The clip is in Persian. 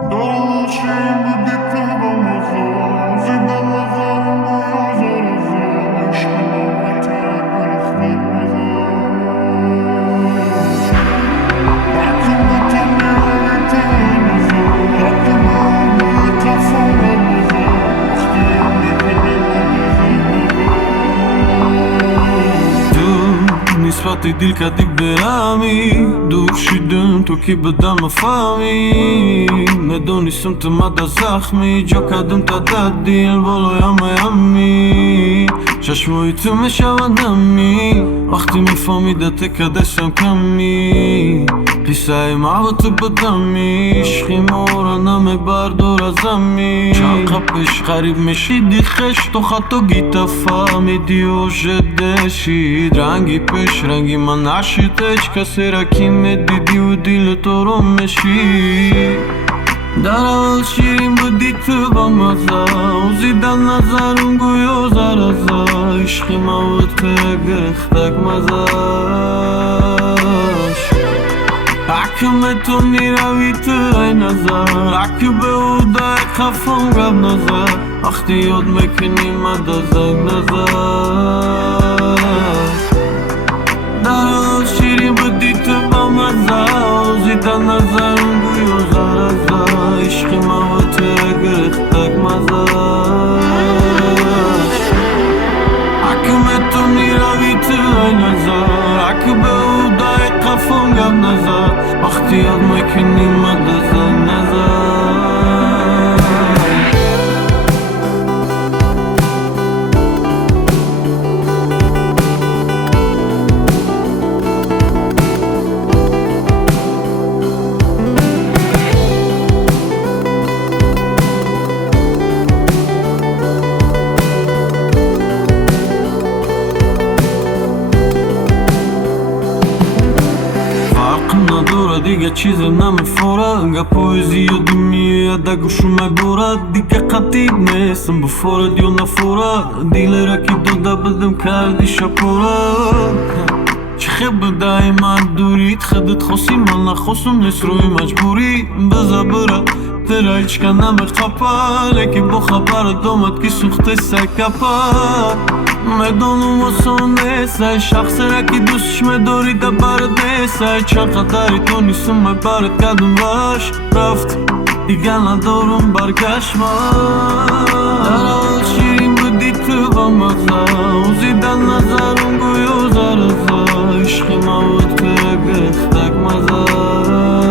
Дорожим будет помаза, зидан назарым буя зараза, ишкина витер маза. Акымы тани алиты наза, акымы умы тафана наза, ахтиям некелем نسبتي دل كدك برامي دوشي دن تو كي بدم فامي ندوني سمت مدى زخمي جو كدم تددي البولو ياما يامي ششموي تو مشاوى دمي وقتي مفهمي دسم كمي قصة معوت بدمي عشقي مورنا مبار دور زمي شاقبش غريب مشي دي خش تو خطو گيتا فامي ديو جدشي رنگي پش رنگي من عشتش کسی را کی دیدی و دیل تو رو مشی در اول شیرین بودی تو با مزا وزیدن نظرم گویو زرزا عشقی موته گرختک مزاش حکم تو نیروی تو ای نظر حکم به او دای خفم رب نظر وقتی یاد میکنی مدا زنگ نظر در شیرین بودی تو با مزا وزیدن نظرم گویو زرزا عشقی موته گرختک مزاش حکم تو نیروی تو ای نظر حکم به او دای قفم گم نظر وقتی یاد میکنی مدا زنگ نظر دیگه چیز نمیفوره انگه پویزی و دمیه ده گوشومه بوره دیگه قطیب نیستم بفورد یا نفوره دیل را که دوده بدم کردی شپوره چه خیب دایما دورید خدت خوصی من نخوصم نیست روی مجبوری بزا بره ترا هیچ که نمیخپه لیکن با خبر دومد که سوخته سکپه میدونم آسان نیست شخص را که دوستش میداری ده برد نیست چقدری تو نیستم میبرد کدوم باش رفت دیگه ندارم برگشت من در اول شیرین بودی تو با مزا وزیدن نظرم گویو زرزا عشقی موت که گرفتک مزا